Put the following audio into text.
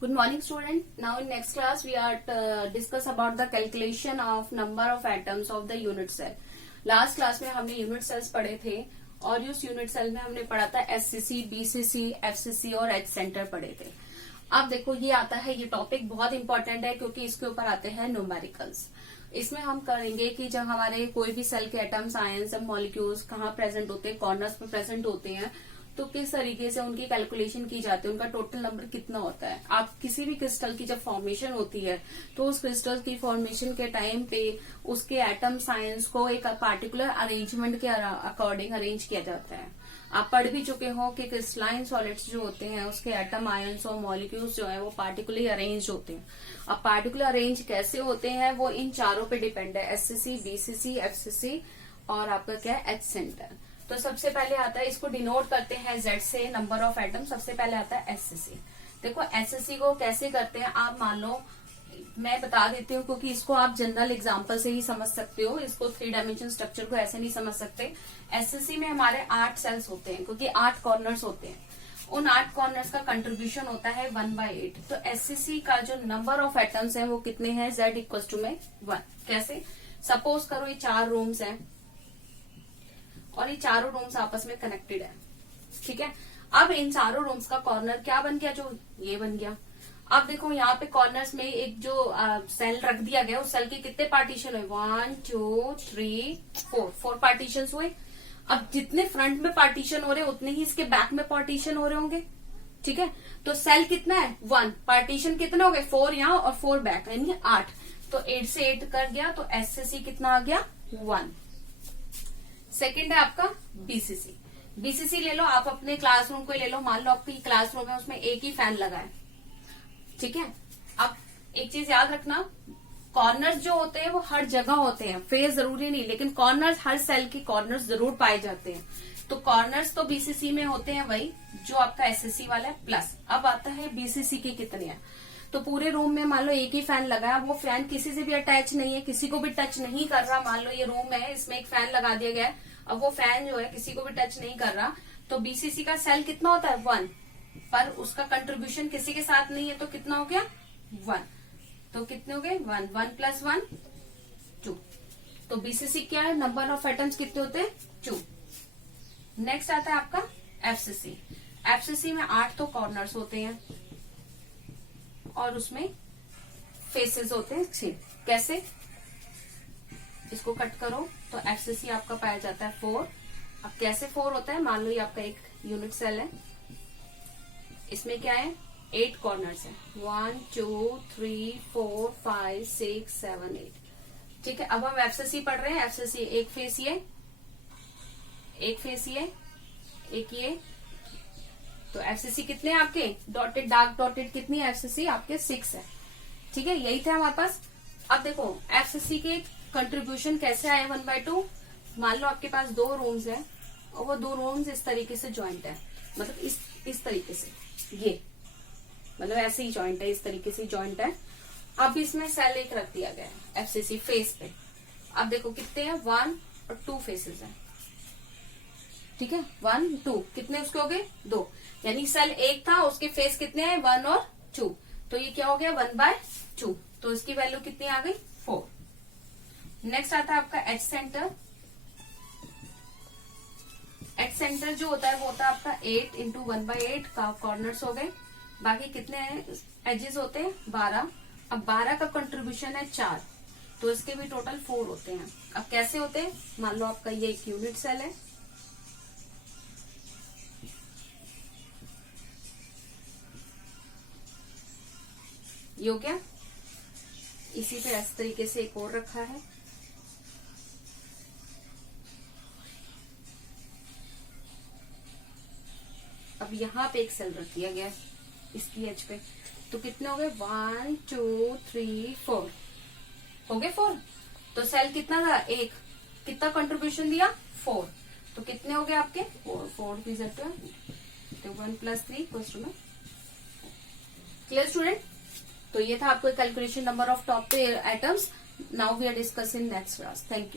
Good morning, student. Now in next class we are discuss about the calculation of number of atoms of the unit cell. Last class में हमने unit cells पढ़े थे और उस unit cell में हमने पढ़ा था SCC, BCC, FCC और H center पढ़े थे. अब देखो ये आता है, ये टॉपिक बहुत इंपॉर्टेंट है क्योंकि इसके ऊपर आते हैं न्यूमेरिकल्स. इसमें हम करेंगे कि जब हमारे कोई भी सेल के एटम्स, आयंस, मॉलिक्यूल्स कहाँ प्रेजेंट होते हैं, कॉर्नर्स पे प्रेजेंट होते हैं, तो किस तरीके से उनकी कैलकुलेशन की जाती है, उनका टोटल नंबर कितना होता है. आप किसी भी क्रिस्टल की जब फॉर्मेशन होती है तो उस क्रिस्टल की फॉर्मेशन के टाइम पे उसके एटम साइंस को एक पार्टिकुलर अरेंजमेंट के अकॉर्डिंग अरेंज किया जाता है. आप पढ़ भी चुके हो कि क्रिस्टलाइन सॉलिड्स जो होते हैं उसके एटम, आयंस और मॉलिक्यूल्स जो है वो पार्टिकुलरली अरेंज होते हैं. अब पार्टिकुलर अरेंज कैसे होते हैं वो इन चारों पे डिपेंड है, एससीसी, बीसीसी, एफसीसी और आपका क्या है एच सेंटर. तो सबसे पहले आता है, इसको डिनोट करते हैं जेड से, नंबर ऑफ एटम. सबसे पहले आता है एससीसी. देखो एससीसी को कैसे करते हैं, आप मान लो मैं बता देती हूँ क्योंकि इसको आप जनरल एग्जांपल से ही समझ सकते हो, इसको 3 डायमेंशन स्ट्रक्चर को ऐसे नहीं समझ सकते. एससीसी में हमारे 8 सेल्स होते हैं क्योंकि 8 कॉर्नर्स होते हैं. उन 8 कॉर्नर्स का कंट्रीब्यूशन होता है 1/8. तो एससीसी का जो नंबर ऑफ एटम्स है वो कितने हैं, जेड इक्वल टू में 1. कैसे, सपोज करो ये 4 रूम्स हैं और ये चारों रूम्स आपस में कनेक्टेड है. ठीक है, अब इन चारों रूम्स का कॉर्नर क्या बन गया, जो ये बन गया. अब देखो यहाँ पे कॉर्नर्स में एक जो सेल रख दिया गया, उस सेल के कितने पार्टीशन हुए, 1 2 3 4 पार्टीशन हुए. अब जितने फ्रंट में पार्टीशन हो रहे हैं उतने ही इसके बैक में पार्टीशन हो रहे होंगे. ठीक है, तो सेल कितना है 1, पार्टीशन कितने हो गए 4 यहाँ और 4 बैक, यानी 8. तो 8 से 8 कर गया, तो एससीसी कितना आ गया 1. सेकेंड है आपका बीसीसी. बीसीसी ले लो, आप अपने क्लासरूम को ले लो, मान लो आपकी क्लासरूम है उसमें एक ही फैन लगा है. ठीक है, अब एक चीज याद रखना, कॉर्नर्स जो होते हैं वो हर जगह होते हैं, फेस जरूरी नहीं, लेकिन कॉर्नर्स, हर सेल के कॉर्नर्स जरूर पाए जाते हैं. तो कॉर्नर्स तो बीसीसी में होते हैं वही जो आपका एसएससी वाला है, प्लस अब आता है बीसीसी के कितने हैं. तो पूरे रूम में मान लो एक ही फैन लगा है, वो फैन किसी से भी अटैच नहीं है, किसी को भी टच नहीं कर रहा. मान लो ये रूम है, इसमें एक फैन लगा दिया गया है, अब वो फैन जो है किसी को भी टच नहीं कर रहा. तो बीसीसी का सेल कितना होता है 1, पर उसका कंट्रीब्यूशन किसी के साथ नहीं है, तो कितना हो गया 1. तो कितने हो गए 1, 1 + 1 2. तो बीसीसी क्या है, नंबर ऑफ एटम्स कितने होते हैं 2. नेक्स्ट आता है आपका एफसीसी. एफसीसी में 8 तो कॉर्नर्स होते हैं और उसमें फेसेस होते हैं 6. कैसे, इसको कट करो तो एफसीसी आपका पाया जाता है 4. अब कैसे 4 होता है, मान लो ये आपका एक यूनिट सेल है, इसमें क्या है 8 कॉर्नर्स है, 1 2 3 4 5 6 7 8. ठीक है, अब हम एफसीसी पढ़ रहे हैं. एफसीसी एक फेस ये, एक फेस ये, एक ये. तो एफसीसी कितने हैं आपके, डॉटेड, डार्क डॉटेड कितनी है एफसीसी आपके 6 है. ठीक है, यही थे हमारे पास. अब देखो एफसीसी के कंट्रीब्यूशन कैसे आए 1/2. मान लो आपके पास 2 रूम्स है और वो 2 रूम्स इस तरीके से ज्वाइंट है, मतलब इस तरीके से, ये मतलब ऐसे ही ज्वाइंट है, इस तरीके से ज्वाइंट है. अब इसमें सेल एक रख दिया गया है एफसीसी फेस पे. अब देखो कितने हैं 1 और 2 फेसेस हैं. ठीक है, 1 2 कितने उसके हो गए 2, यानी सेल एक था उसके फेस कितने हैं 1 और 2. तो ये क्या हो गया 1/2. तो इसकी वैल्यू कितनी आ गई 4. नेक्स्ट आता है आपका एच सेंटर. एच सेंटर जो होता है वो होता है आपका 8 × 1/8 का कॉर्नर्स हो गए. बाकी कितने एजेस होते हैं 12. अब 12 का कंट्रीब्यूशन है 4, तो इसके भी टोटल 4 होते हैं. अब कैसे होते हैं, मान लो आपका ये एक यूनिट सेल है, ये हो गया. इसी पे इस तरीके से एक और रखा है. अब यहाँ पे एक सेल रख दिया गया इसकी एज पे, तो कितने हो गए 1 2 3 4 हो गए 4. तो सेल कितना था, एक, कितना कंट्रीब्यूशन दिया 4. तो कितने हो गए आपके 4 की जरूरत है, तो 1 + 3 = 9. Clear student. तो ये था आपको कैलकुलेशन नंबर ऑफ टॉप पे atoms. Now we are discussing next class. Thank you.